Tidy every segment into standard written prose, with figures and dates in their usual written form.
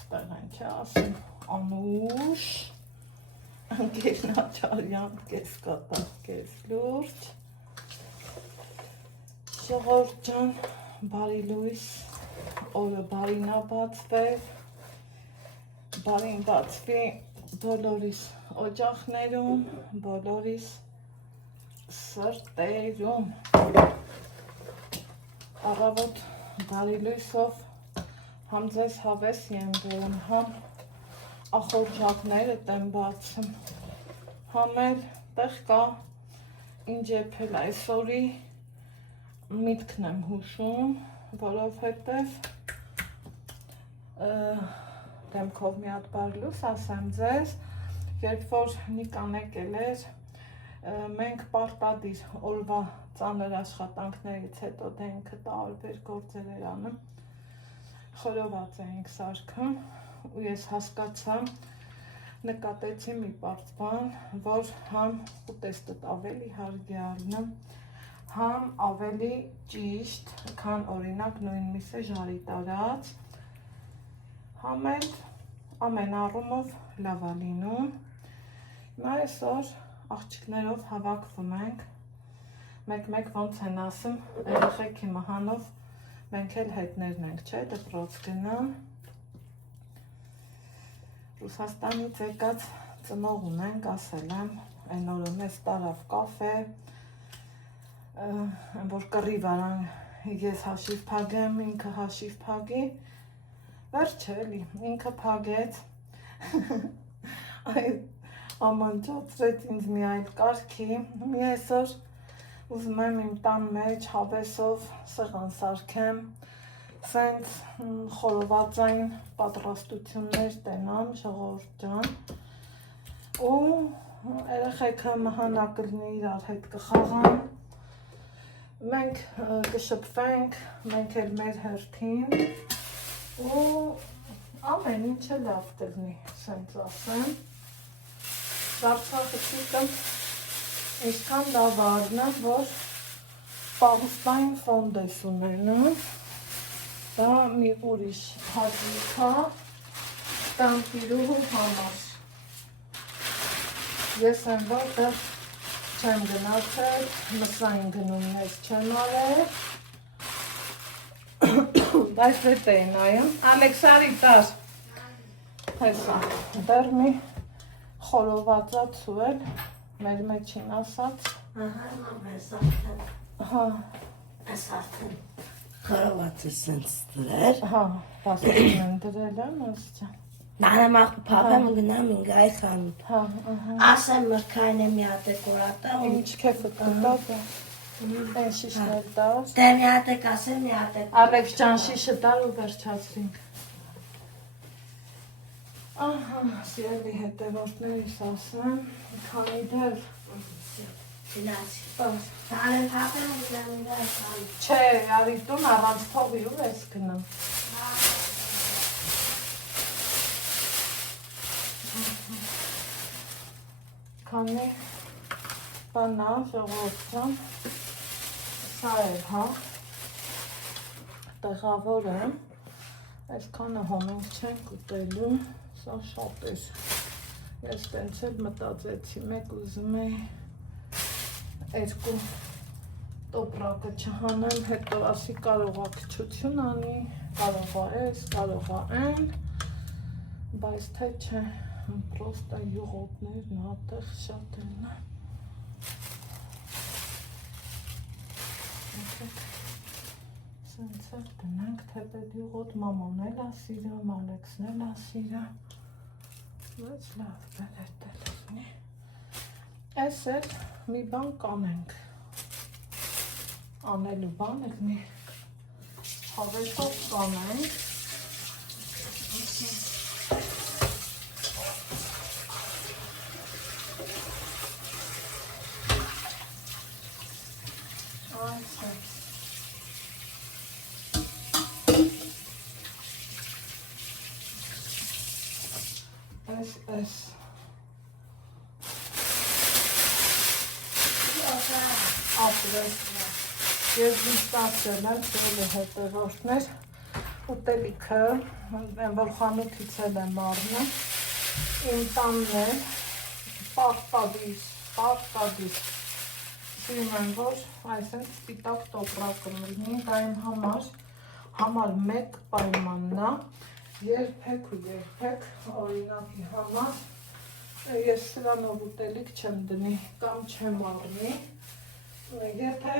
Ստեղան չի ասում, անուշ, ընկերնաճարյան, կես կատակ, կես լուրջ, ժողովուրդ ջան, բարի լույս, օրը բարին ա բացվել, բարին բացվի բոլորիս օջախներում, բոլորիս սրտերում, առավոտ բարի լույսով համ ձեզ հավես եմ բերում, համ ախորժակները տեմ բացում, համ էլ տեղ կա ինչ եփել այսօրի միտքն եմ հուշում, որովհետև դեմքով մի հատ բար լույս ասեմ ձեզ, երբ որ Նիկան եկել էր, մենք պարտադիր օրվա ծանր աշխատանքներից հետո դե ինքը տարբեր գործեր էր անում, խորոված էինք սարքում ու ես հասկացա, նկատեցի մի պարզ բան, որ համ ուտեստդ ավելի հարգյալն, համ ավելի ճիշտ, քան օրինակ նույն միսը ժարի տարած, համ էլ ամեն առումով լավ ա լինում։ Հիմա այսօր աղջիկներով հավաքվում ենք, մեկ-մեկ ոնց են ասում, երեխեքի մահանով մենք էլ հետներն ենք, չէ, դպրոց գնամ։ Ռուսաստանից եկած ծնող ունենք, ասել եմ, այն օրը մեզ տարավ կաֆե, որ կռիվ արան, ես հաշիվ փագեմ, ինքը հաշիվ փագի, վերջ էլի, ինքը փագեց, ամանջացրեց ինձ մի այլ կարգի, մի այսօր ուզում եմ իմ տան մեջ հավեսով սեղան սարքեմ, սենց խորովածային պատրաստություններ տենամ, ժողովուրդ ջան, ու երեխեքը մահանակ լինի իրար հետ կխաղան, մենք կշփվենք, մենք էլ մեր հերթին, ու ամեն ինչը լավ կլինի, սենց ասեմ, Արցախը ինչքան լավ առնա, որ պահուստային ֆոնդես ունենում, դա մի ուրիշ հաճույք է տանտիրուհու համար։ Ես եմ որտեղ չեմ գնացել, մսային գնումներ չեմ արել, բայց դետ էի նայում, Ալեքսարի տար, հեսա, դեր մի խորովածացու էլ, մեր մեջին ասած, խորովածը սենց դրեր, բասկին են դրել եմ, ասջան, նանեմ աղբի պապեմ գնամ ինգ այ խանութ, ասեմ մրկայն եմ միատ է կորատա, ինչ կեվըտ կտավ, են շիշներ տար, դե միատ եք ասեմ միատ եք, Ալեքս ճան շիշը տար ու վերջացրինք, սիրելի հետևորդներիս ասեմ, քանի դեր նանեմ պապեմ գնամ ինգ այ խանութ, չէ, արիտուն առանց փողի ու ես գնամ, քանի բանա ժողովրդան, սա էր, հա, տեղավոր եմ, այսքանը հոմենք չենք ուտելու, սա շատ էր, ես տենց էլ մտածեցի, մեկ ուզում էի երկու տոպրակը չհանեմ, հետո ասի կարող ա քչություն անի, կարող ա ես, կարող ա են, բայց թե չէ, պրոստը յուղոտներն ատեղ շատ են, սենց էլ տնենք թեպետ յուղոտ, մաման էլ ա սիրում, Ալեքսն էլ ա սիրում, բայց լավ բերետ էլ լինի, ես էլ մի բան կանենք, անելու բան լինի, հավեսով կանենք, Այս ապրես ես դիստացել եմ սրելի հետևորդներ ուտելիքը, որ խանութից եմ առնում, իմ տանն է, պարտադիր, սիրում եմ, որ այսպես սպիտակ տոպրակը լինի, դա իմ համար մեկ պայմանն է, երբեք օրինակի համար, ես սրանով ուտելիք չեմ դնի կամ չեմ առնի, եթե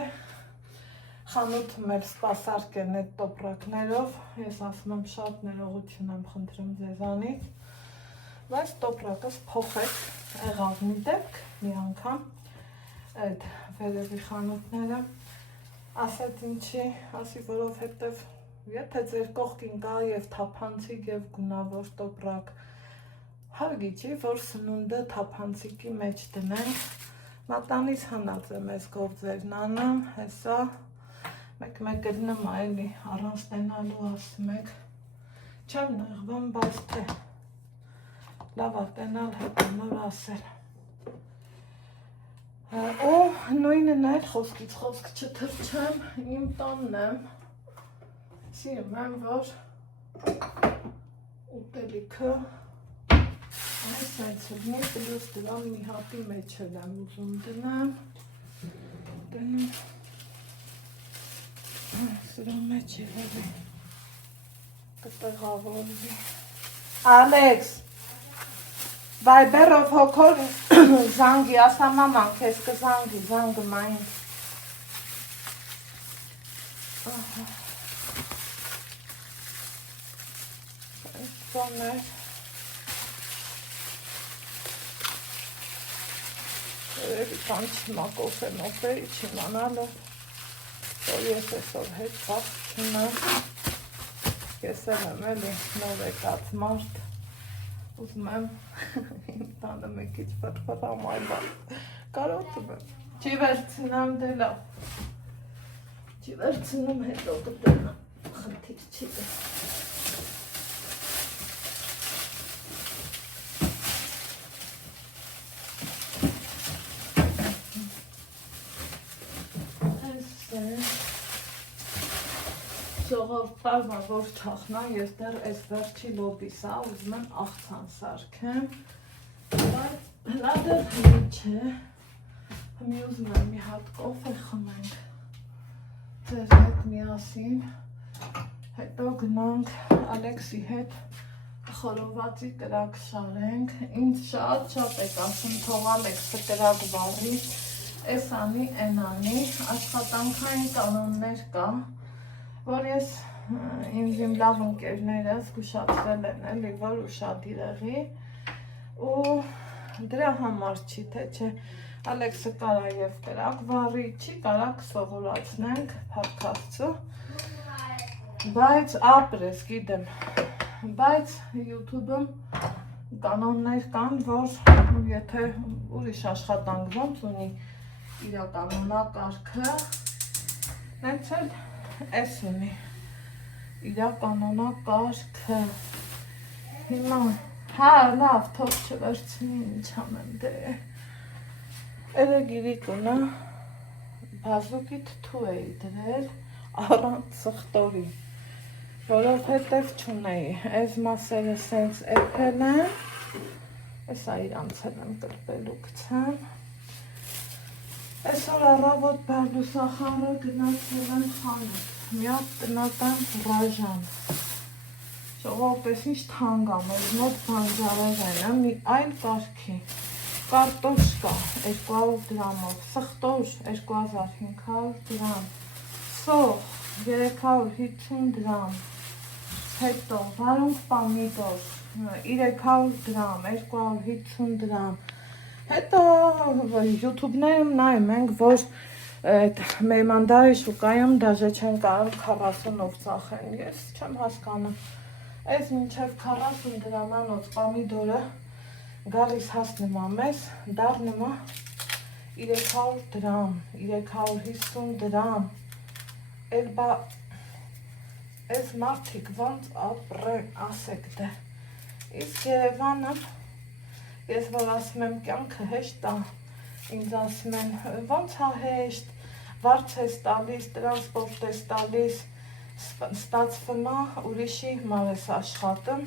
խանութը մեր սպասարկեն այդ տոպրակներով, ես ասում եմ շատ ներողություն եմ խնդրում ձեզանից, բայց տոպրակս փոխեք եղավ մի դեպք, մի անգամ, այդ վերևի խանութները, ասեց ինչի, ասի որովհետև եթե ձեր կողքին կա և թափանցիկ և գունավոր տոպրակ, հարգիչի, որ սնունդը թափանցիկի մեջ դնենք, մատանից հանած եմ ես գործերն անում, հեսա, մեկ գնում այլի առանց տենալու ասում եք, չեմ նեղվում, բայց թե, լավ ատենալ հետո նոր ասել, ու նույնն էլ խոսքից խոսք չթրջեմ, իմ տանն եմ, սիրում եմ, որ ուտելիքը այս այցելնի, պլյուս դրան մի հատի մեջ էլ եմ ուզում դնեմ, սրա մեջ եղևի, կտեղավորվի, Ալեքս, Վայբերով հոգոր զանգի, ասա մաման, քեզ կզանգի, զանգը մային, բաներ, երևի կան չիմա կոֆե մոֆերի չիմանալը, որ ես այսօր հետ բաղ չունեմ, ես եմ էլի նոր եկած մարդ, ուզում եմ իմ տանը մեկիչ պրպրամ այլ բան, կարոտում եմ, չի վերցնեմ դե լավ, չի վերցնում հետո կտենամ, խնդիր չի դե, Ժողով պարվա, որ չախնա, ես դեռ այս վերջի լոբիսա, ուզում եմ աղցան սարքեմ, բայց հլա դեռ հմի չէ, հմի ուզում եմ մի հատ կոֆե խմենք, ձեր հետ միասին, հետո գնանք Ալեքսի հետ խորովածի կրակ շարենք, ինձ շատ եք ասում, թող Ալեքսը կրակ վարի, էս անի, են անի, աշխատանքային կանոններ կա, որ ես իմ լավ ընկերներս զգուշացրել են էլի, որ ուշադիր եղի ու դրա համար չի, թե չէ Ալեքսը կարա և կրակ վարի, չի կարա կսովորացնենք փառքաստու, բայց ապրես գիտեմ, բայց YouTube-ում կանոններ կան, որ եթե ուրիշ աշխատանք ոնց ունի իր կանոնակարգը, նենց էլ Էս ունի, իրա կանոնակարգը, հիմա, հա, լավ, թող չվերցնի, ինչ ամեմ դե, էրեգիրի կունը, բազուկի թթու էի դրել, առանց սխտորի, որովհետև չունեի, այս մասերը սենց էպել եմ, էսա իրանց էլ եմ կրպելու գցեմ, Այսօր առավոտ բարլուսախարը գնացել եմ խանութ, մի հատ տնական ռաժան, ժողովպես ինչ թանկ ամ, այս մոտ բանջարեղեն եմ, մի այլ կարգի, կարտոշկա 200 դրամով, սխտոր 2500 դրամ, սող 350 դրամ, հետո վարունգ պամիդոր 300 դրամ, 250 դրամ, Հետո YouTube-ներում նայում ենք, որ Մեյմանդարի շուկայում դաժե չեն կարող 40-ով ծախեն, ես չեմ հասկանում, այս մինչև 40 դրամանոց պամիդորը գալիս հասնում ամես, դառնում 300 դրամ, 350 դրամ, էլ բա, այս մարդիկ ոնց ապրեն, ասեք դե, իսկ Երևանը, Ես որ ասում եմ կյանքը հեշտ է, ինձ ասում են ոնց է հեշտ, վարձ ես տալիս, տրանսպորտ ես տալիս, ստացվում է ուրիշի համար ես աշխատում,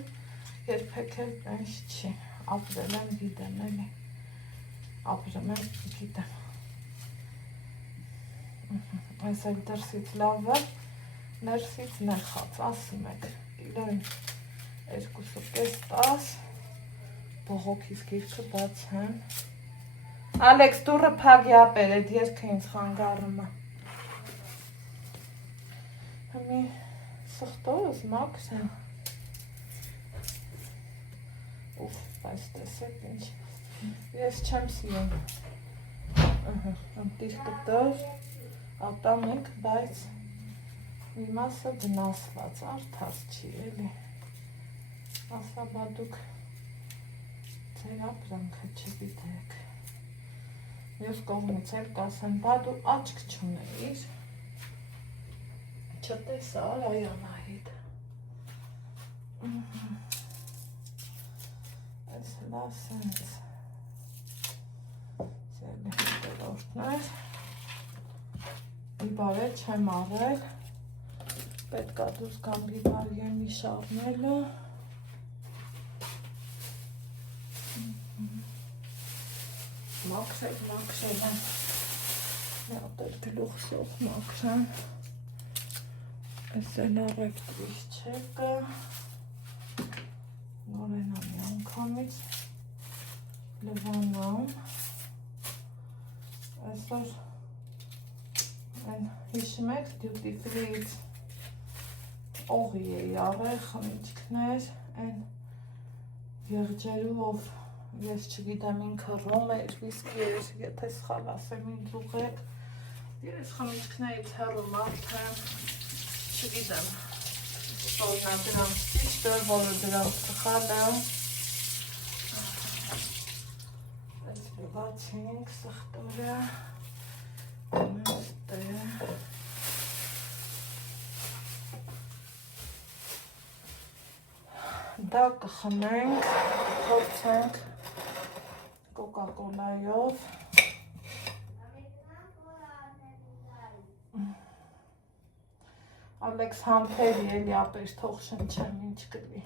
երբեք էլ այնց չի, ապրել եմ գիտեմ էլի, ապրում եմ գիտեմ, այս էլ դրսից լավ է, ներսից նեխած, ասում եք, կիլոյին 2.5-10, բողոքից գիրքը բացեմ, Ալեքս դուրը փագի ապեր, էդ երկը ինձ խանգարում է, Մի սխտորս մաքս է, ուվ, բայց տեսեք ինչ, ես չեմ սիրում, ամտիր կտոր, ատամ եք, բայց մի մասը վնասված, արդաս չի, էլի, ասա բա դուք ձեր ապրանքը չգիտեք, մյուս կողմից էլ կասեն, բա դու աչք չունեիր, չտեսա, այանահիտ, այս լասենց, սելի հետևորդներ, իբար էլ չեմ արել, պետք է դուս կամ իբար յեմի շարնելը, մաքրել եմ, նատ էլ գլուխ սող մաքրեմ, Այս էլ առևտրից չեկը, նորենամ յանգամից, լվանամ, այսօր հիշում եք դյուտի ֆրիից օղի էի առել, խմիչքներ, այն եղջերուով, ես չգիտեմ ինքը ռոմ էր, վիսկի էր, եթե սխալ ասեմ ինձ ուղեք, ես խմիչքներից հեռու մարդ եմ, չգիտեմ, որն է դրանց ճիշտը, որը դրանց սխալը, այս լվացինք սխտորը, դա կխմենք, փորձենք կոկա-կոլայով, Ալեքս համբերի էլի ապեր թող շնչեմ ինչ կլի,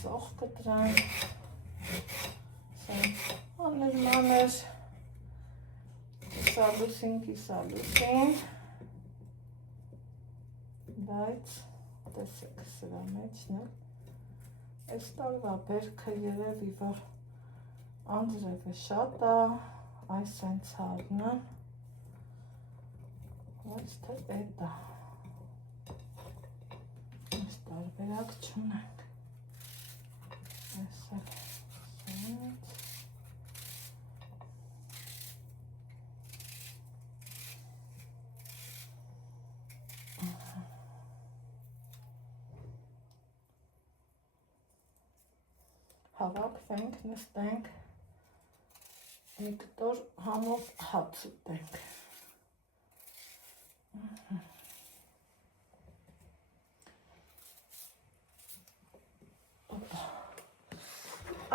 սող կտրեմ, աներ մաներ, կիսալուսին, բայց տեսեք սրա մեջն էլ, այս տարվա բերքը երևի, որ անձրևը շատ է, այս են ցարնը, բայց թե էդ է, այս տարբերակ չունենք, այս էլ սենց, հավաքվենք, նստենք, մի կտոր համով հաց ուտենք,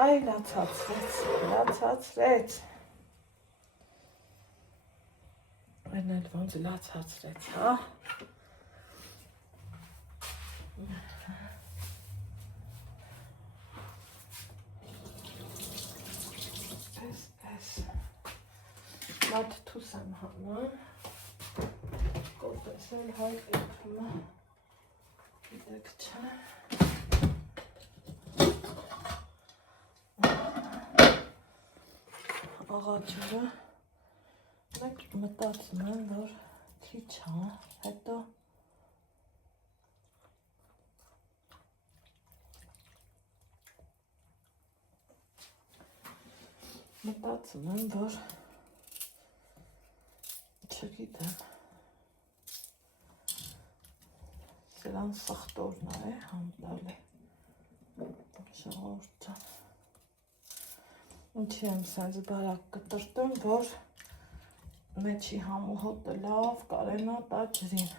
այ լացացրեց, այն էլ ոնց լացացրեց, հա, Լատ թուս եմ հանում, կոտես էլ հայ էթում է, գիտեք չէ, աղաջուրը, մեկ մտածում եմ, որ քիչ է, հետո մտածում եմ, որ չգիտեմ, սրան սխտորն է, համտալ է, ժողովուրդ ջան, ինչի եմ սենց բարակ կտրտում, որ մեջի համու հոտը լավ կարենա տա ջրին,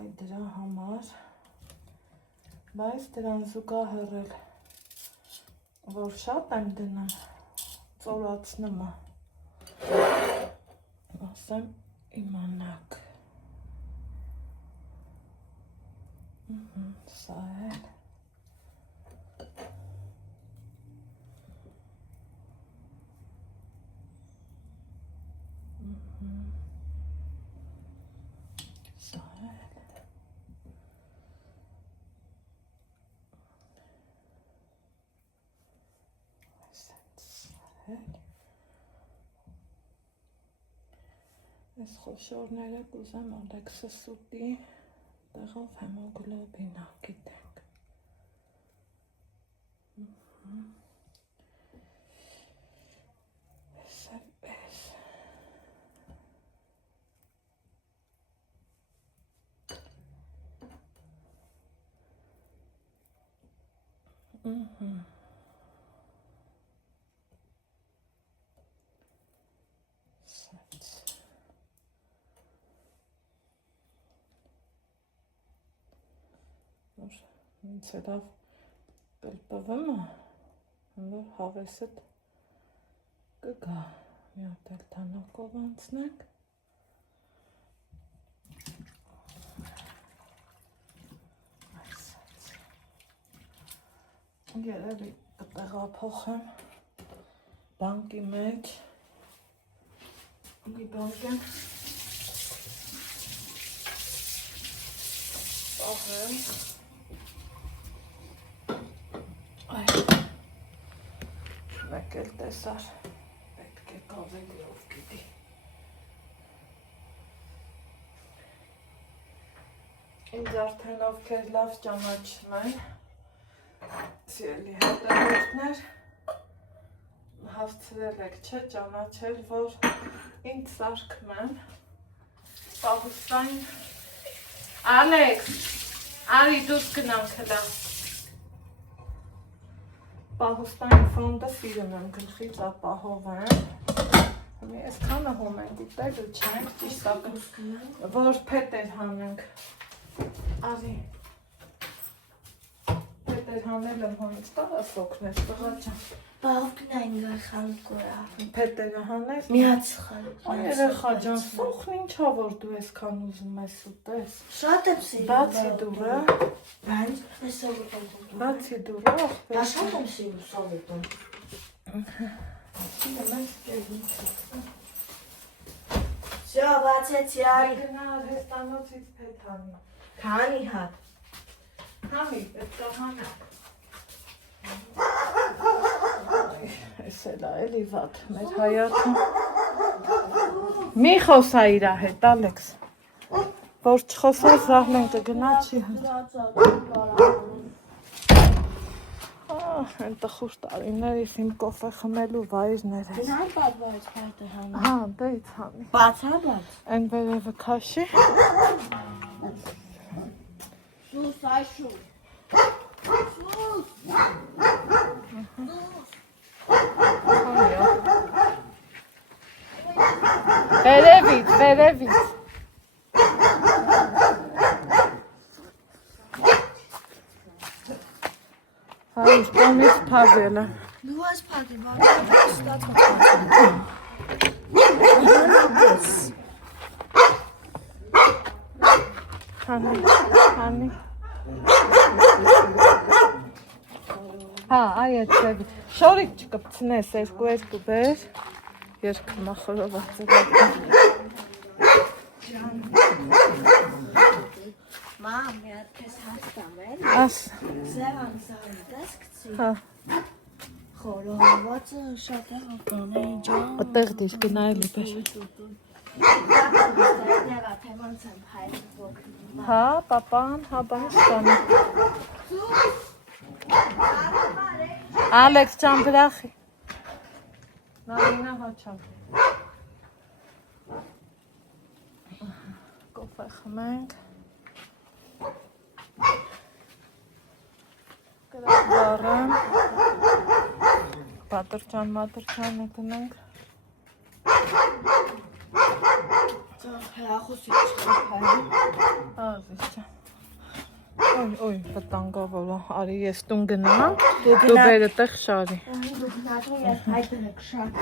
այ դրա համար, բայց դրան զուգահեռել, որ շատ եմ դնում, ծորացնում է, ասեմ իմանաք։ Սա էլ։ Սա էլ։ Այս խոշորները կուզեմ Ալեքսը սուտի տեղով հեմոգլոբինա, գիտենք։ Այս էլ այս։ Ինձ լավ կլպվեմ, որ հավեսդ կգա, մի հատ էլ թանակով անցնենք։ Երևի կտեղափոխեմ բանկի մեջ, մի բանկ եմ պահեմ։ Մեկ էլ տեսար, պետք է կավելի ով գիտի։ Ինձ արդեն ովքեր լավ ճանաչում են, սիրելի հետևորդներ, հասցրել եք չէ ճանաչել, որ ինձ սարքում եմ պահուստային։ Ալեքս, արի դուրս գնանք հլա։ Պահուստային ֆոնդը սիրում եմ, գլխից ապահովեմ։ Մի այսքանը հում ենք ուտել ու չենք, ճիշտ որ փետեր հանենք։ Արի։ Փետեր հանել եմ հոնից տարաս օգնես, տղա ջան։ Բաղ գնային գարխան կորա։ Փետերը հանես։ Միած խալ։ Այ երեխա ջան, սոխն ինչա որ դու այսքան ուզում ես ուտես։ Շատ եմ սիրում։ Բացի դուրը։ Բայց այսօր ուտում։ Բացի դուրը, ախպեր։ Դա շատ եմ սիրում սովետում։ Սիրում ես կերին։ Շո, բացեցի արի։ Գնա արհեստանոցից փետ հանի։ Քանի հատ։ Համի, պետք է հանա։ Այս էլ էլի վատ, մեր հայացը։ Մի խոսա իրա հետ, Ալեքս։ Որ չխոսես զահլեն կգնա չի հատ։ Են տխուր տարիներիս իմ կոֆե խմելու վայրներ ես։ Գնան պատվարից պարտը հանի։ Հա, դեից հանի։ Բաց հա բաց։ Են վերևը քաշի։ Սուս այշու։ Սուս։ Վերևից, վերևից։ Հայր, տոնից պագել եմ։ Դու այս պագի բաղը ստացված Հանի, հանի։ Հա, այ այդ ծևի։ Շորիկ չկպցնես, երկու բեր։ Երկը մախորոված է։ Մամ, մի հատ քեզ հաստամ էլ։ Աս։ Սևան սարդես կցի։ Հա։ Խորովածը շատ է հապան է ջան։ Այդտեղ դիր գնայելի բեր։ Դեվա թեմանց եմ հայրը ոգնում։ Հա, պապան, հա, բան ստանի։ Ալեքս ջան բրախի։ Նարինա հաչամ։ Կոֆե խմենք։ Գրավ բարեմ։ Պատրճան, մատրճանը տնենք։ Հրախոսի չխփայի։ Ազիզ ջան։ Օй, վտանգավորը, արի ես տուն գնամ, դու բերը տեղ շարի։ Դու գնացու ես հայտնեք շատ։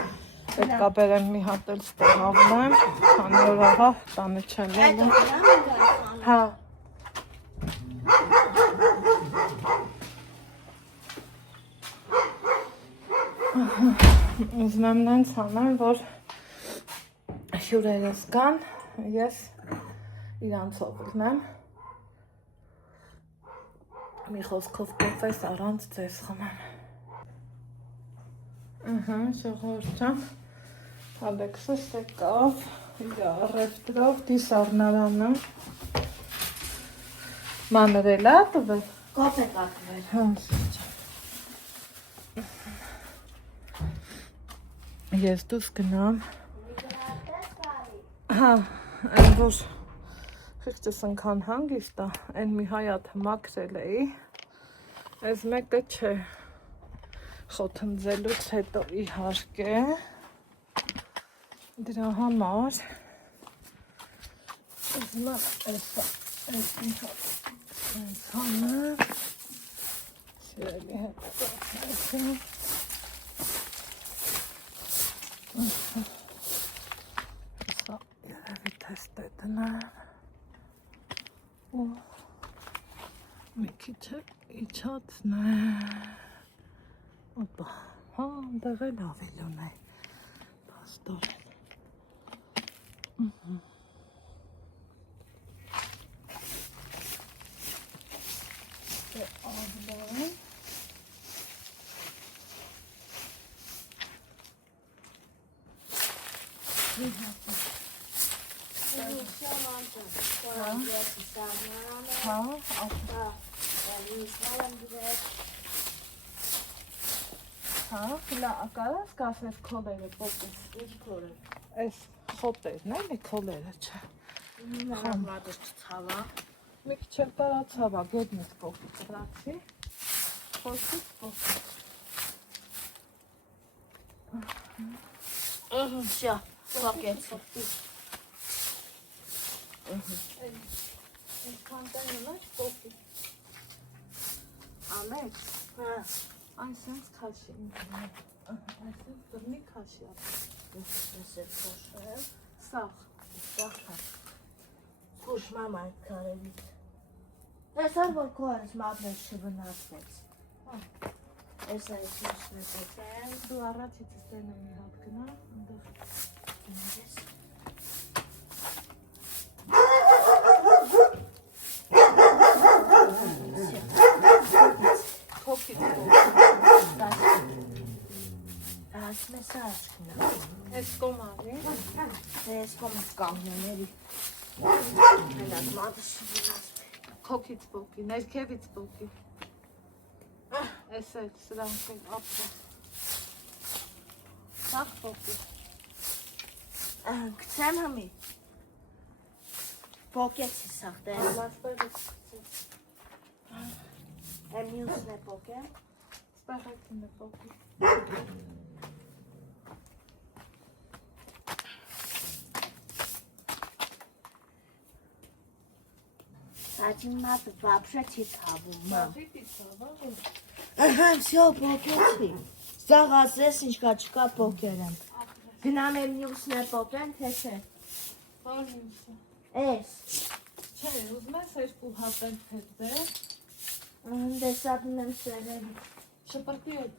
Պետք է բերեմ մի հատ էլ ստեղ ավնեմ, քանի որ ահա տանը չեմ ելել։ Հա։ Ուզում եմ նենց անեմ, որ հյուրերս կան, ես իրանցով լնեմ։ Մի խոսքով կոֆես առանց ձեզ խմեմ։ Ժողովուրդ Ալեքսս եկավ իր առևտրով դիսառնարանը։ Մանրել է տվել։ Կոֆ է կակվել։ Ես դուս գնամ։ Հա, այն որ խիղճս ընքան հանգիստ է, այն մի հայաթը մաքրել էի, այս մեկը չէ, խոթնձելուց հետո իհարկե, դրա համար, ուզում եմ այս մի հատ հանեմ, սիրելի հետ ծախնեցին, Սա երևի թեստ է դնեմ ու մի քիչ իջացնեմ, օպա, հա, դեղ էլ ավելուն է, պաստորեն, դե ավլան, կարաս կասես քոլերը պոկես, Ինչ քորը։ այս խոտերն էլի քոլերը չէ, Մատս չցավա։ մի քիչ էլ կարացավա, գետնից պոկի ծրացի, խոսից պոկի, Всё, պոկեցի։ այս քանտայնը նաչ պոկի, Ալեքս, այն սենց քաշի, այն սենց դրնի քաշի ապա, Ես է փոշել։ սաղ, Սախա։ Կուշ մամա այդ կարևից։ Ես ար որ քոհարս մատներ չվնասվեց։ Ես այս նշնետեցեմ։ դու առաջիցս դենը մի հատ գնա, ընդեղ Ես։ Քոքից Այս մեսա ասկնա։ Այս կոմարի, Ես կոմից կամյոների։ Հենակ մատս չվնասվեց։ քոքից պոկի, ներքևից պոկի, այս էլ սրանք էլ ապրը, սաղ պոկի, Գցեմ հմի։ Պոկեցի սաղ դեմ։ սպեղը կծեց, Եմ մյուսն է պոկեմ։ սպեղեցին է պոկի, Один мат вообще չիթավում, մամ։ սաղի ծավա, Всё, պոկեցի։ Սաղ ասես ինչ կա չկա պոկերեմ։ Գնամ եմ մյուսն է պոկեմ, թե չէ։ բարինսը, Էս։ չէ, ուզում ես երկու հատել թեդե, Դեսատն եմ սերերի։ շպրտի հետ,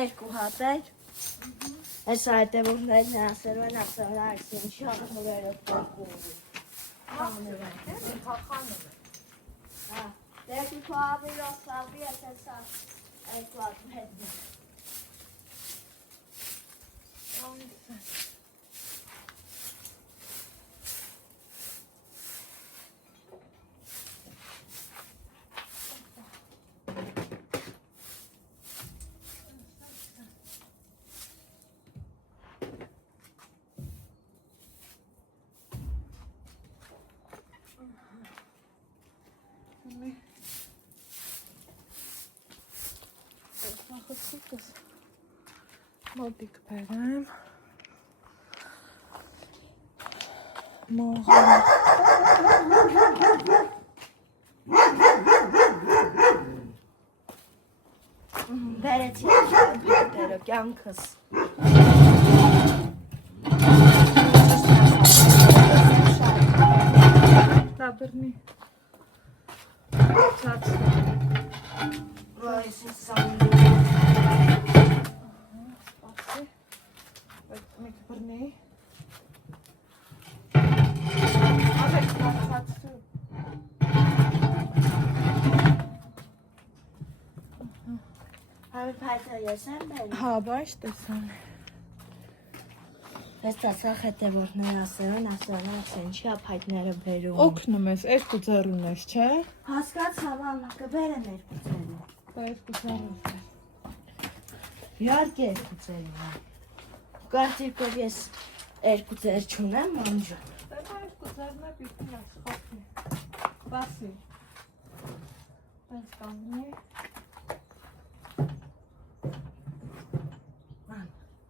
Երկու հատեր։ Այս այդևուրներն է ասելու են ասել այս ինչի աղմուրերը պոկում։ խախանում է, Դեպի քո ավիրով սավի ես հեսա երկու ատմետն է։ Նախսուկս մոտիկ բերեմ, մողան, Բերեցի դերը կյանքս։ Բացացրու։ Հավի փայտը ես եմ բերում։ Հա, բայց տեսան։ Ես տասախ հետևորդներ ասերան ասեն փայտները բերում։ Օգնում ես, երկու ձեռուն ես, չէ։ Հասկացա, մամա, կբերեմ երկու ձեռը։ Երկու ձեռուն։ Իհարկե երկու ձեռը։ Կարծիքով ես երկու ձեռ չունեմ, մանջում։ Դա երկու ձեռն է պիտի աշխատի։ Բասի։ Տես կանգնի։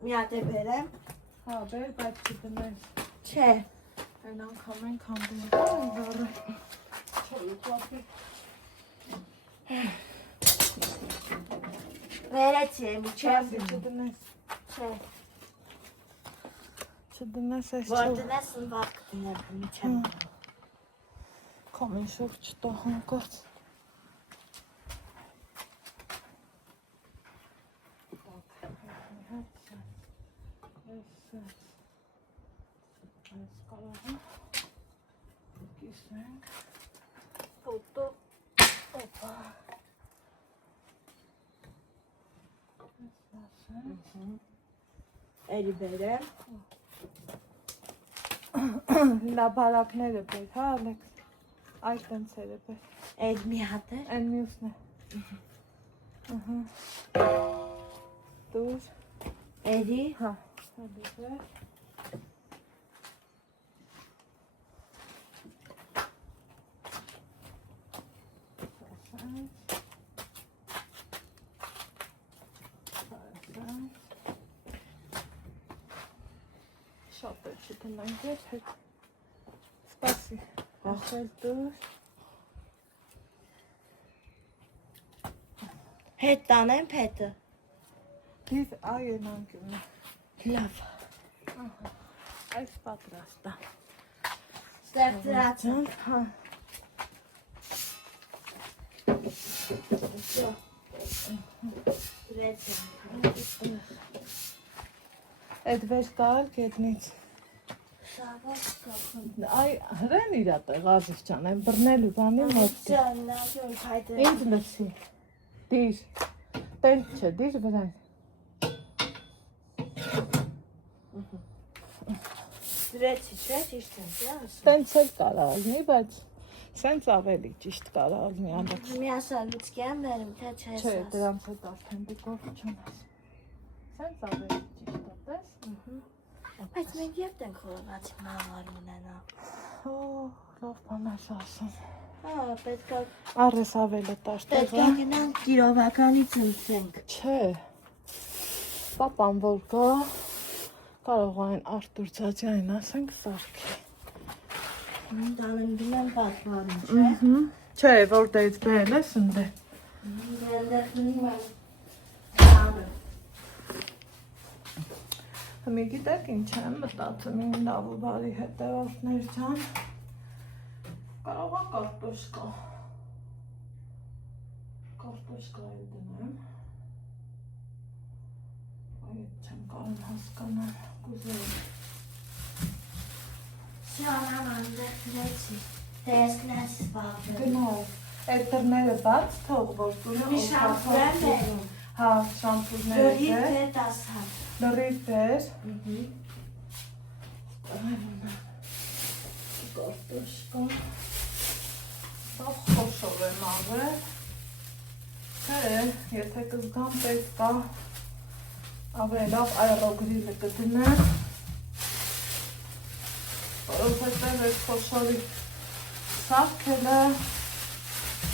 Մի հատ է բերեմ։ Հա, բեր, բայց չդնես։ Չէ։ Այն անգամ ենք հանդիպում վառը։ Չէ, ուտվապի։ Վերեցի եմ, չեմ Բասի, դնում։ չդնես։ Չէ։ Չդնես ես Որ չու։ դնես վաղ կդնեմ, չեմ դնում։ Կամին շող չտա հանկարծ։ Այս կարողը կիսենք ֆոտո օպա Էլի բերեմ։ լաբարակները բեր, հա Ալեքս, այդ տենցերը բեր, Էդ մի հատ է։ են մյուսն է, դուր, Էդի։ հա, հալի բեր, շատ է չտնանք էր, հետ, սպասի, հաշել դուր, Հետ տանեմ փետը։ դիվ այ են անկյունը, Լավ։ այս պատրաստ է, Ստեղծրացում։ հա, Դրեցեմ։ այդ վեր տալ կետնից, Շավակ կախում։ այ հրեն իրա տեղ ազիվ ճան, այն բրնելու բանի մոտ է, Ճաննագյոն փայտը։ ինձ լսի, դիր, տենց չէ, դիր վրան, Դրեցի, չէ, ճիշտ եմ, դա ասում։ տենց էլ կարա ալնի, բայց սենց ավելի ճիշտ կարա ալնի անդաց, Մի ասալուծքի եմ բերում, թե չես չէ, ասում։ դրանց հետ արդեն դիկով չունես, սենց ավելի ճիշտ է, տես, Բայց մենք երբ ենք խորովածի մաղար ունենա։ լավ բան ես ասում, Հա, պետքա առես ավելի տաշտեղը, գնանք գիրովականից ընթենք։ չէ, պապան որ կա, կարող այն Արտուր Ձաջյանին ասենք սարքի, Դանեմ դնեմ պատվարում, չէ։ չէ, որտեղից բերել ես ընդ է, Դերդեղ դնում եմ տանը։ մի գիտեք ինչ եմ մտածում իմ լավ ու բարի հետևորդներ ջան, կարող է կարտոշկա էլ դնեմ, այդ չեմ կարող հասկանալ, կուզեի, Շանաման դրեցի, թե ես կնացի սպաղվել։ գնով, այդ դրները բաց թող, որ տունը Մի շամպուր եմ բերում։ հա, շամպուրները Լրիվ բեր, է տասհատ։ լրիվ բեր, կարտոշկա, սաղ խոշոր եմ ավել, թե եթե կզգամ պետք կա ավելավ այրոգրիլը կդնեմ, որովհետև այդ խոշորի սարքելը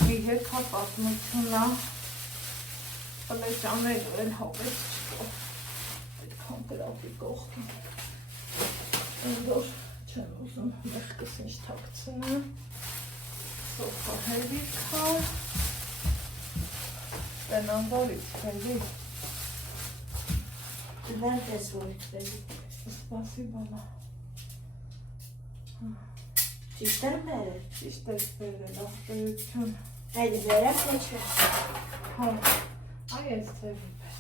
մի հետքա պատմություն է, պլեճանելու էլ հողեց չկա, այդքան գրապի կողքին, ընդոր չեմ ուզում մեղկս ինչ թակցնեմ, սոխա հերիքա, տենանվարից հերի, Դնեմ տես որից բերի։ սպասի բանա, Ճիշտ եմ բերել։ ճիշտ ես բերել աղբերություն, Էլի բերեմ, թե չէ։ հա, այ ես ծևի բեր,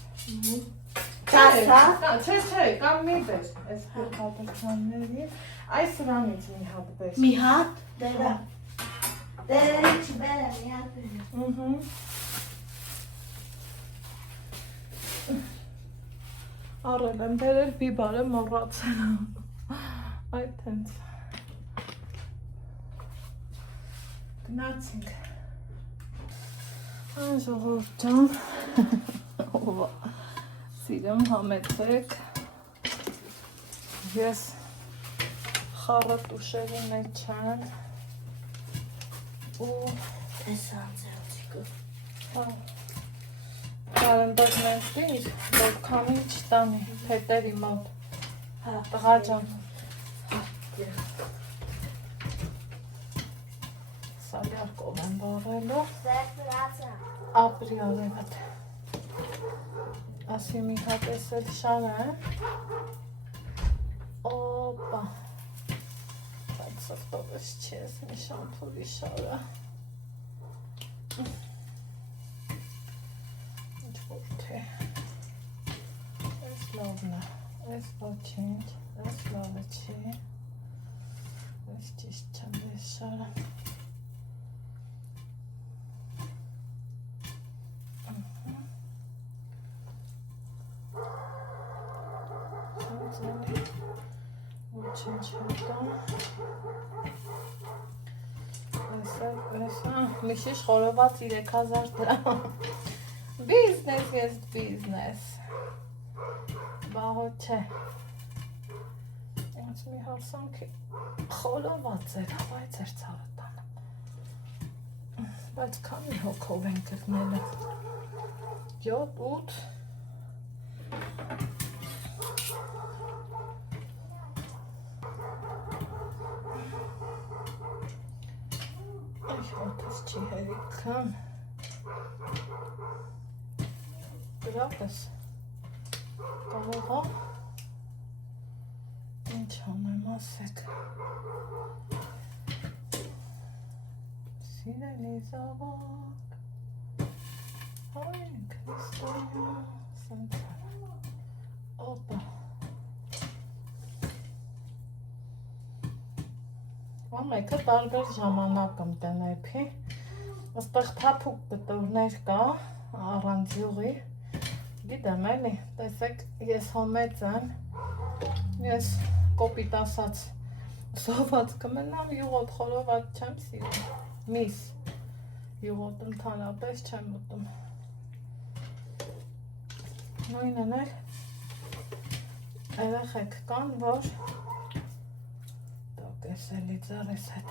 Չէ, կամ մի բեր, այս փոխադրությունների, այս սրանից մի հատ բեր։ Մի հատ, դերա։ Դերերի չբերը, մի հատ բեր։ Առել եմ բերել, բիբարը մոռացել եմ։ Այդ հենց։ Գնացինք։ Այն ժողովուրդ ջան, սիրեմ համեցեք, ես խառը տուշերի մեջ եմ ու Ես անձերոցիկը։ կարնդոք մենք դիր, որ քամին չտանի, հետերի մոտ, տղա ջան։ Սալյարկով եմ բաղելով, ապրի արևդ։ Ասի մի հատ ես էլ շար է, օպա, այդ սրտովս չի ես մի շամպուրի շարը, ինչ որ թե, ես լավն է, ես ոչինչ, ես լավը չի, ես ճիշտ չեմ ես շարը, ոչինչ հետո, միշիշ խորոված 3000 դրամ, բիզնես ես բիզնես, բաղո չէ, ինձ մի հարսանքի խորոված էր, բայց էր ծավը տանը, բայց քանի հոգով են կրնելը, 7-8, Հոտս չի հերիքն, գրատս, կարողա, ինչ անեմ ասեք, սիրելի զավակ, հայն Քրիստոնյա, սնցան, օպա, Ամեկը տարբեր ժամանակ եմ տնեփի, աստեղ թափուկ դտորներ կա, առանց յուղի, գիտեմ էլի, տեսեք, ես հոմեծ եմ, ես կոպիտ ասած սոված կմնամ, յուղոտ խորոված չեմ սիրում, միս, յուղոտ ընդհանրապես չեմ ուտում, նույնն էլ, երեխեք կան, որ Ես էլի ձարես հետ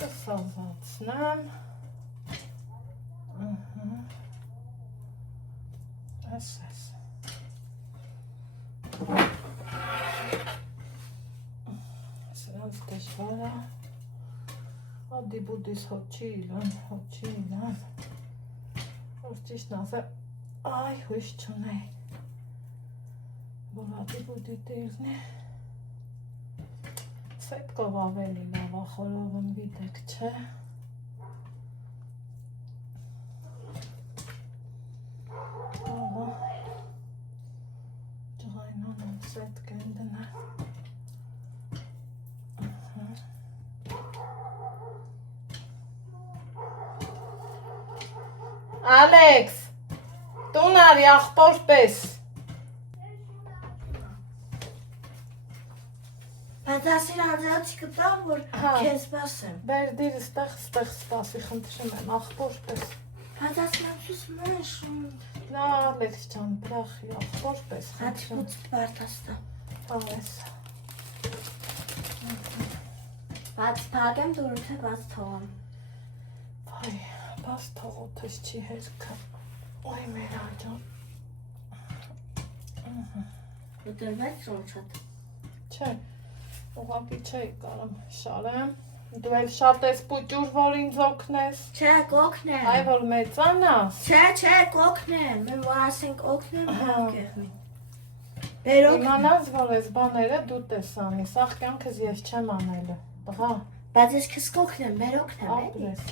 կսալվացնեմ, ես, սրանց դժվար է, ադի բուդիս հոչի իլան, որ ճիշտն ասեմ, այ հույս չունեի, որ ադի բուդի տիրնի, Սեպկով ավելի լավ ախորովում վիտեք, չէ։ Ահա, ջղայնան եմ սետք են դնա։ Ալեքս, տուն արի աղբոր պես։ Բայց ասիր անձերոցիկը տամ, որ կեզ բասեմ։ Բեր դիր ստեղ սպասի խնդրում եմ, աղբոր պես։ Բայց ասին ամսուս մաշում։ Նա Ալեքս ճան, բրախի, աղբոր պես խնդրում։ Հաչ պուծ բարտաստա։ Ալես։ Բայց պագեմ դուրմ թե բաց թողամ։ Վայ, բաց թողոթս չի հերքը։ Ոյ մեր աջան։ Ուտրվեց սոնչատ։ Չէ, ուղղակի չէի կարամ շարեմ, դու էլ շատ ես պուճուր, որ ինձ օգնես։ Չէ, կօգնեմ։ Այ որ մեծանաս։ Չէ, կօգնեմ, մենք որ ասենք օգնեմ, հավ կեղնի։ Բեր օգնեմ։ Իմանաս, որ ես բաները դու տեսանի, սաղ կյանքս ես չեմ անելը, տղա։ Բայց ես քեզ կօգնեմ, բեր օգնեմ, ապրես,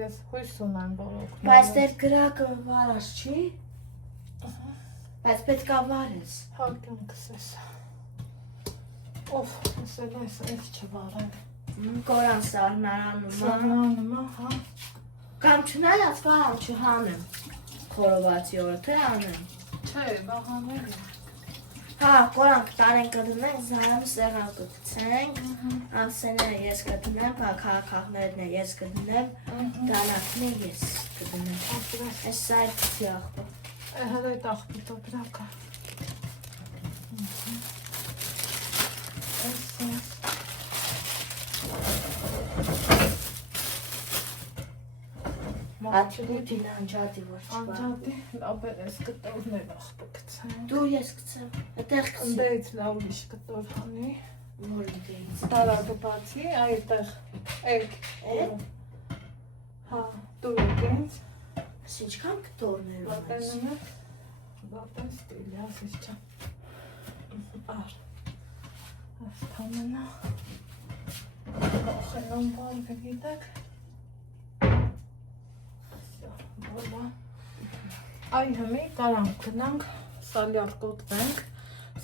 ես հույս ունեմ, որ օգնեմ։ Բայց դեր գրակը վարած չի։ Բայց պետք է վարես։ Հակյանքս ես։ Ով, ասել ես, այս չվարել։ Կորան սառնարանում, Սառնանում, հա։ Կամ չնայած վարամ չհանեմ։ Խորովածի օրը թե անեմ։ Չէ, բաղանել է։ Հա, կորան կտարենք կդնենք, զարամ սեղան կգցենք, ամսեները ես կդնեմ, քաղաքաղներն է ես կդնեմ, դանակն է ես կդնեմ։ Այս սայր կցի աղբը։ Հələ այդ աղբիտո գրակա։ Ատուտին անջատի որ չպա։ Անջատի, լաբեր ես կտորներ աղբը կցեմ։ Դու ես կցեմ, այդեղ կցեմ։ Ընդեից լավ իշ կտոր հանի։ Որ ընդեից։ Տարագը բացի, այդեղ, Էդ։ հա, դու եք ինձ։ Ինչքան կտորներ ունես։ Բատենը, բատեն ստիլի, ասիս չեմ։ Ար, այս թամենա, խելոն բարգը գիտեք։ Բոլա, այ հմի կարանք կնանք, սալյար կոտվենք,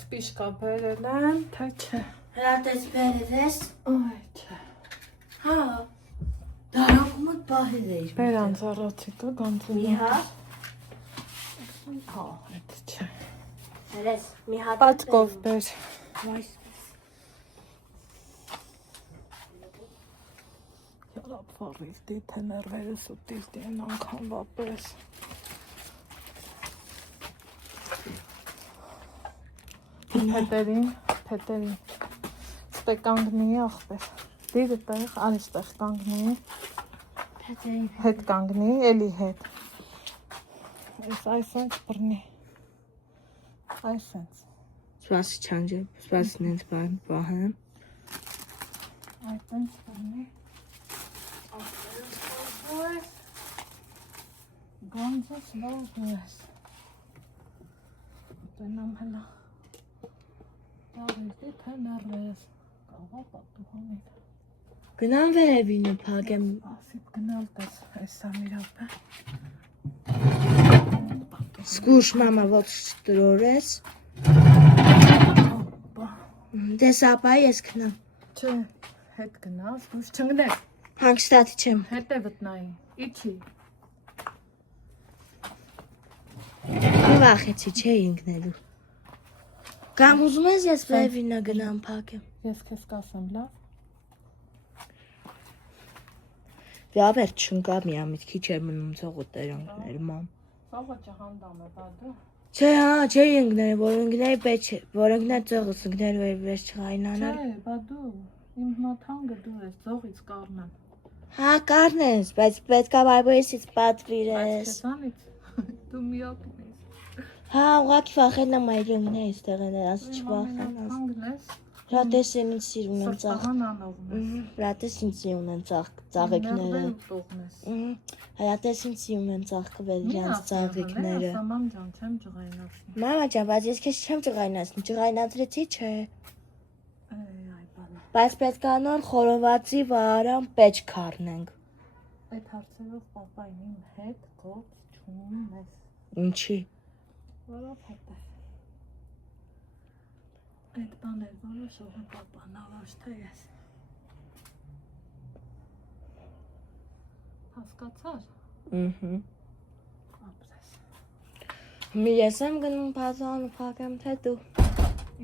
սպիշկա բերել եմ, թե չէ։ Հրատես բերել ես։ Այ չէ։ Հա, դարակումըտ պահել էիր։ Բեր անձարացիկը գանցում։ Մի հա։ Հա, այդ չէ։ Հերես, մի հատ։ Պատկով բեր։ Վայս։ Յարապ վարիվ դիտ է ներվերս ու դիտ են անգամ վապես։ Փետերին, ստե կանգնի աղբեր։ Դիրը տեղ, անստեղ կանգնի, Փետերին հետ կանգնի, էլի հետ։ Այս այնց բրնի։ Այս այնց։ Սպասի չանջը, սպասի նենց պահեմ։ Այդ այնց բրնի։ Աղբերս գանձս լավ ես։ Տնամ հլա։ Դավիդի թե ներվես։ Կաղա պատուհանիդ։ Գնամ վերևինը պագեմ։ Ասիպ գնալ տես, այս սամիրապը։ Սկուշ մամա ոչ տրորես։ Դեսապայ ես կնամ։ Չէ, հետ գնաս, դուս չնգնես, Հանգստատի չեմ։ հետ է վտնայի, իչի։ Մի վախեցի չէ ինքնելու։ Կամ ուզում ես ես վերևինը գնամ պագեմ։ Ես քեզ կասեմ, լավ։ Վավեր չնկա մի ամիտ քիչ էր մնում ծողը տերանքներ մամ։ Սաղը ճահանդամ է, բադու։ Չէ, հա, չէ ինքներ, որ ինքների պետք է, որ ինքներ ծողս ինքներ վերվես չղայնանալ։ Չէ, բադու, իմ մաթանգը դու ես, ծողից կարնեմ։ Հա, կարնես, բայց պետք է բայբոյեսից Բայց պատվիրես։ քեզանից, դու միակն ես։ Հա, ուղղակի վախենամ այդ ինքներից տեղեներ, ասի չվախենաս։ Մաթանգն ես, Ռատես ինձ սիրուն են ծաղ։ սրտաղան անողն ես։ Ռատես ինձ սիրուն են ծաղիկները։ Ներվեր ու տողն ես։ Հայատես ինձ սիրուն են ծաղկվել իրանց ծաղիկները։ Սամամ ջան, չեմ ջղայնացնի։ Մամա ջան, բայց ես քեզ չեմ ջղայնացնի, ջղայնացրեցի չէ։ Այ բանը։ Բայց պետք է նոր խորովածի վարան պեչ քառնենք։ Այդ հարցերով պապային իմ հետ գործ չունիմ ես։ Ինչի։ Որովհետև այդ բաներ որոշող է պապան, ոչ թե ես։ Հասկացար։ Ապրես։ Մի ես եմ գնում բազանը փակեմ թե դու։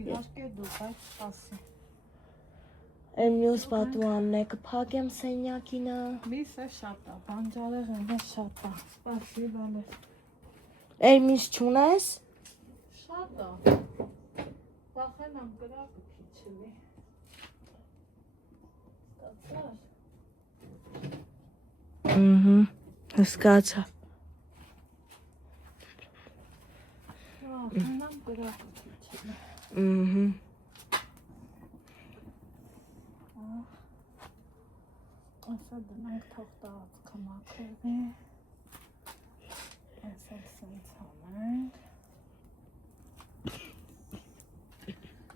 Իհարկե դու, բայց սպասի։ Եմ մյուս պատուանն է կփակեմ սենյակինը։ Միս է շատ է, բանջարեղեն է շատ է։ Սպասի բալես։ Էրմիս չունես։ Շատ է։ Վախենամ գրակը քիչելի։ Ստացար։ Հասկացա։ Վախենամ գրակը քիչելի։ Ասա դնանք թող տաղացքը մաքրվի։ Ասա սենց հանենք։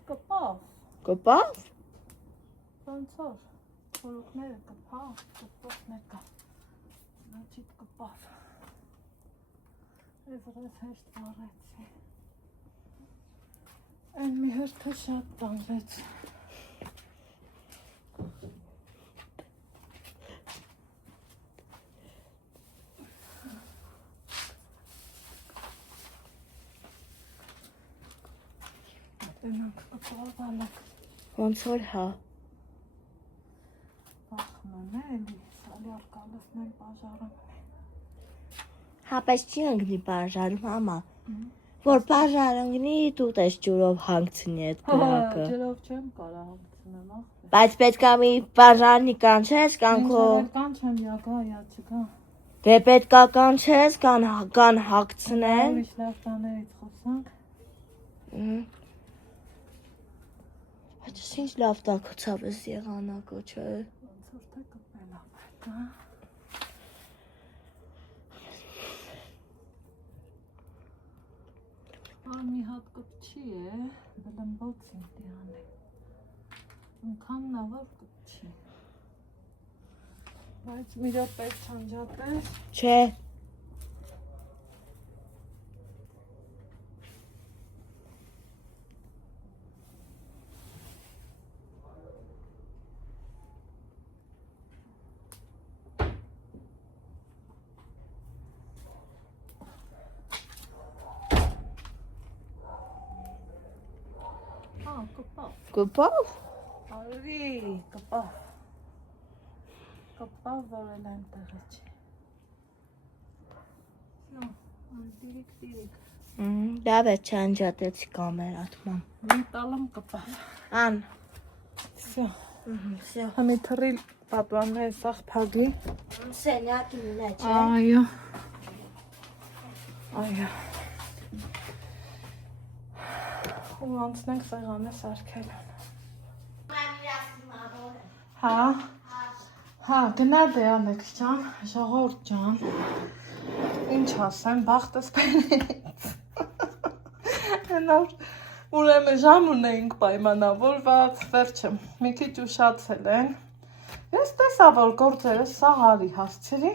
Կպավ, Կպավ։ ոնց որ, խորոքները կպավ, կպովներ կա, նաչիտ կպավ։ Ես ռես հեշտ վարեցի։ Այն մի հերթը շատ տանվեց։ Դենանք կպավալակ։ Ոնց որ հա։ Բախմն էլի, սալյար կալսնեն բաժարում։ Հա, բայց չի ընգնի բաժարում, համա։ Որ բաժարում գնի դուք ես ջուրով հանգցնի այդ գլակը։ Ջրով չեմ կարա հանգցնեմ, ախպեր։ Բայց պետք է մի բաժարնի կանչես, կան քո։ Կանչեմ յագա, յա չկա։ Դե պետք է կանչես, կան հագցնեն։ Ուրիշ լավ տաներից խոսանք։ Այդ ինչ լավ տակոցավ ես եղանակը, չէ։ Ոնց որ թե կպել ապետ, հա։ Մի հատ կպչի է, բլմբոց ինտի անի։ Ինքան նավար կպչի։ Բայց մի րոպե չանջատես։ Չէ։ Կպավ։ Կպավ։ Արի, կպավ։ Կպավ, որ էլ այնտեղը չի։ Տիրիկ։ Լավ է չանջատեցի կամերատ, մամ։ Մի տալում կպավ։ Ան։ Всё։ Համի թռի պատուանները սաղ փագի։ Սենյակի մինա, չէ։ Այո։ Այո։ Ու անցնենք սեղանը սարքել։ Հա, գնա դե Ալեքս ջան, ժողովուրդ ջան։ Ինչ ասեմ, բախտս պերեց։ Նոր ուրեմն ժամ ունեինք պայմանավորված, վերջը մի քիչ ուշացել են։ Ես տեսա, որ գործերը սաղ արի հասցրի։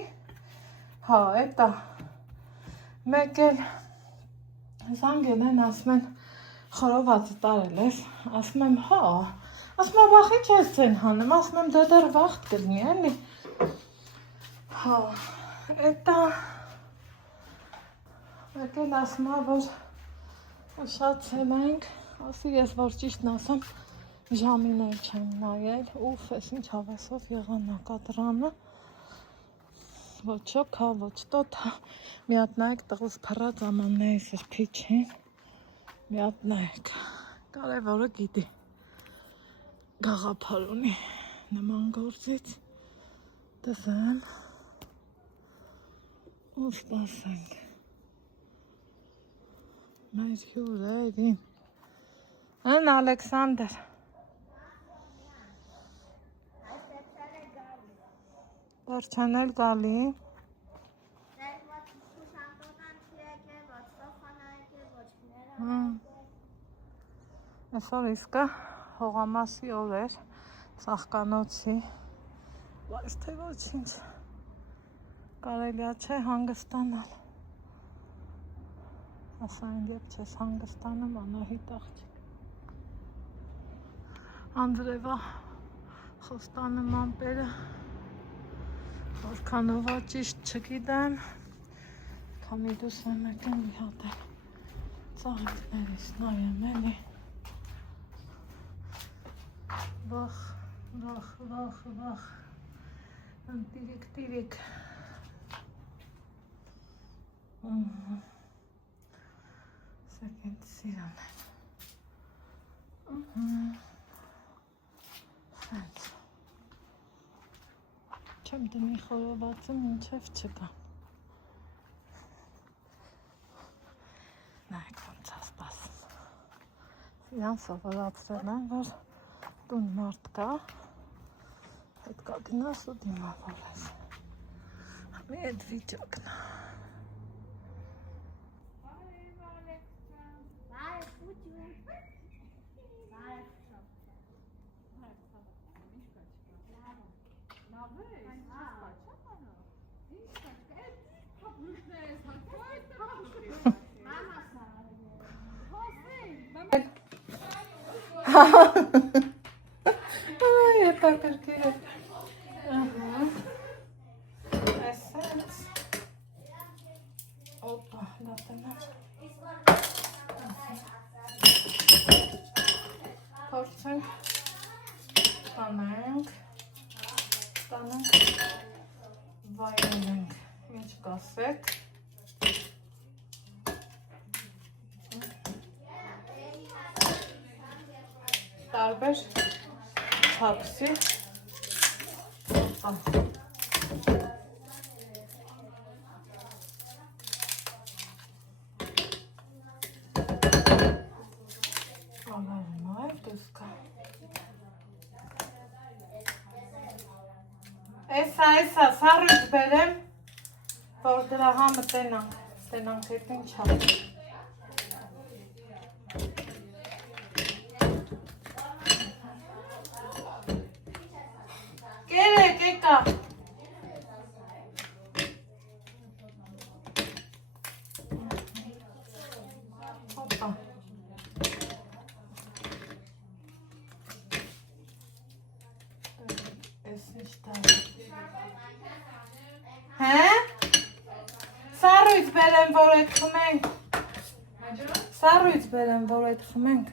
Հա, էտա։ Մեկ էլ զանգել են, ասում են խորովածը տարել ես, ասում եմ հա, ասում եմ վախի չես ցեն հանեմ, ասում եմ դա դեռ վաղտ կլինի, էլի։ Հա, էտա մեկ էլ ասում եմ, որ ուշացել ենք, ասի ես որ ճիշտն ասեմ, ժամին էլ չեմ նայել, ուֆ, ես ինչ հավեսով եղանակ ադրանը, ոչ չոք հա, ոչ տոտ հա, մի հատ նայեք տղուս փռած ամանների սրբի չեն, մի հատ նայեք, կարևորը գիտի, գաղափար ունի նման գործից, դզեմ, ու սպասենք, մեր հյուր էվին, են Ալեքսանդր, դեռ չեն էլ գալի, այսօր իսկը հողամասի օր էր, ծաղկանոցի, բայց թե ոչինչ, կարելի է չէ հանգստանալ, ասային երբ չես հանգստանում, Անահիտ աղջիկ, Անդրևա խոստանում ամպերը, որքանով է ճիշտ չգիտեմ, քանի դուս եմ եկել մի հատ էլ ծաղիկներից նայեմ էլի, վախ, տիրիկ, սեքենդ սիրան են, սենց, չեմ դնի խորովածը մինչև չկա, նայք ոնց է սպասում, իրան սովորացրել են, որ տուն մարդ կա, պետք է գնաս ու դիմավորես, մի էդ վիճակն է, Ay, հետաքրքիր է։ Ահա։ Այսպես։ Օպա, դատանալ։ Փորձենք տանենք, վայելենք, ինչ կասեք։ Տարբեր չափսի, Ալարում այլ դուսկա։ Էսա, սարույց բերեմ, որ դրա համը տենանք հետին չապ։ Կերեք եկա։ Հոպա։ Ես ինչ տար։ Հե? Սարույց բերեմ, որ այդ խմենք։ Սարույց բերեմ, որ այդ խմենք։